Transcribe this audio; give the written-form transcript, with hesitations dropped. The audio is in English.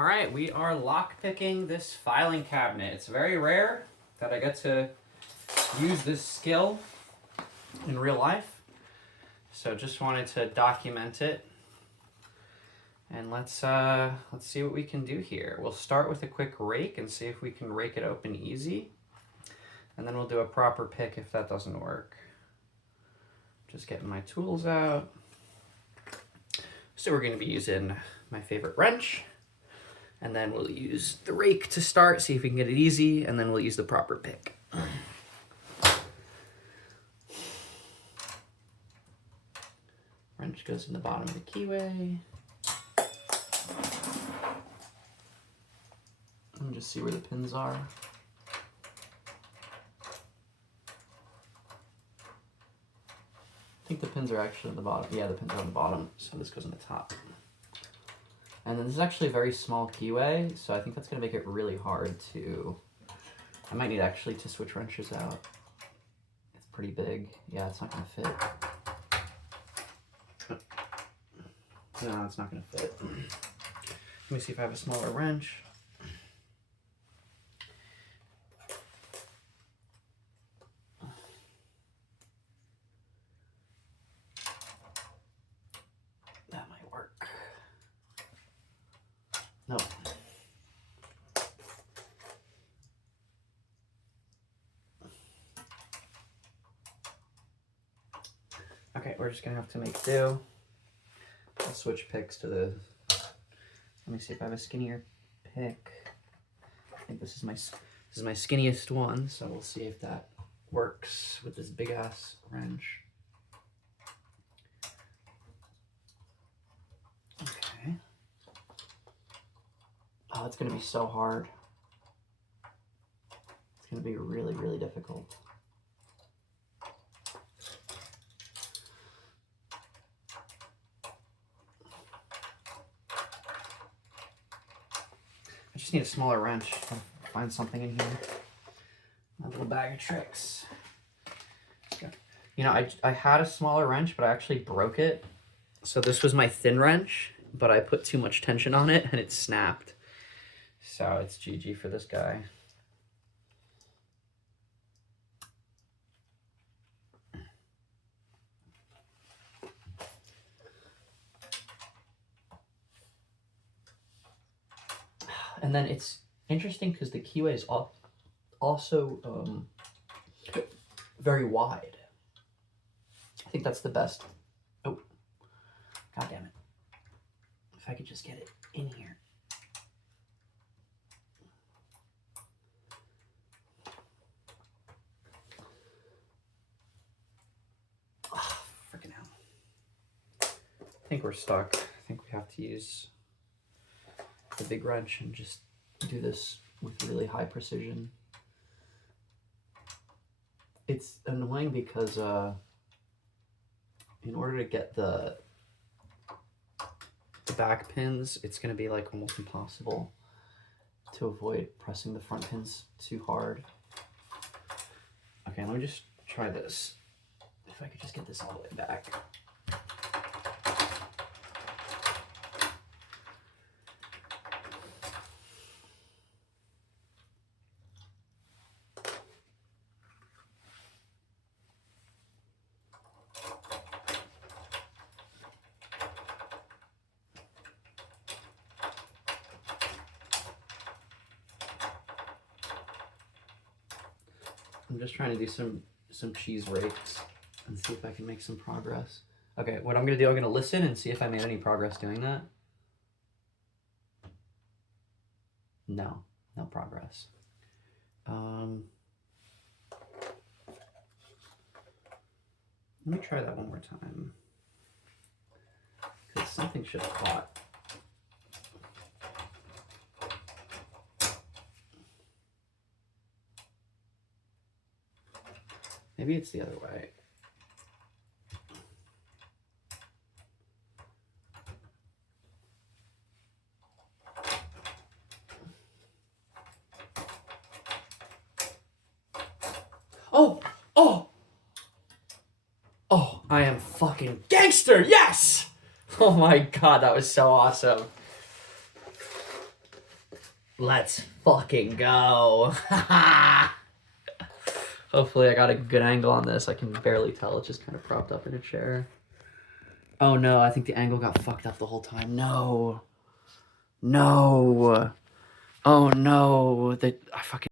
All right, we are lockpicking this filing cabinet. It's very rare that I get to use this skill in real life, so just wanted to document it. And let's see what we can do here. We'll start with a quick rake and see if we can rake it open easy, and then we'll do a proper pick if that doesn't work. Just getting my tools out. So we're going to be using my favorite wrench. And then we'll use the rake to start, see if we can get it easy, and then we'll use the proper pick. Wrench goes in the bottom of the keyway. And just see where the pins are. I think the pins are actually at the bottom. Yeah, the pins are on the bottom, so this goes on the top. And then this is actually a very small keyway, so I think that's going to make it really hard to... I might need actually to switch wrenches out. It's pretty big. Yeah, it's not going to fit. No, it's not going to fit. Let me see if I have a smaller wrench. That might work. No. Okay, we're just gonna have to make do. I'll switch picks to the... Let me see if I have a skinnier pick. I think this is my skinniest one, so we'll see if that works with this big ass wrench. Okay. Oh, it's gonna be so hard. It's gonna be really, really difficult. I just need a smaller wrench. I'll find something in here. My little bag of tricks. You know, I had a smaller wrench, but I actually broke it. So this was my thin wrench, but I put too much tension on it and it snapped. So it's GG for this guy. And then it's interesting because the keyway is also very wide. I think that's the best. Oh, God damn it. If I could just get it in here. Oh, freaking hell. I think we're stuck. I think we have to use the big wrench and just do this with really high precision. It's annoying because in order to get the back pins, it's going to be like almost impossible to avoid pressing the front pins too hard. Okay, let me just try this. If I could just get this all the way back. I'm just trying to do some cheese rakes and see if I can make some progress. Okay, what I'm gonna do, I'm gonna listen and see if I made any progress doing that. No progress. Let me try that one more time. Because something should have caught. Maybe it's the other way. Oh! I am fucking gangster! Yes! Oh my god, that was so awesome. Let's fucking go. Hopefully I got a good angle on this. I can barely tell. It's just kind of propped up in a chair. Oh no, I think the angle got fucked up the whole time. No. No. Oh no. I fucking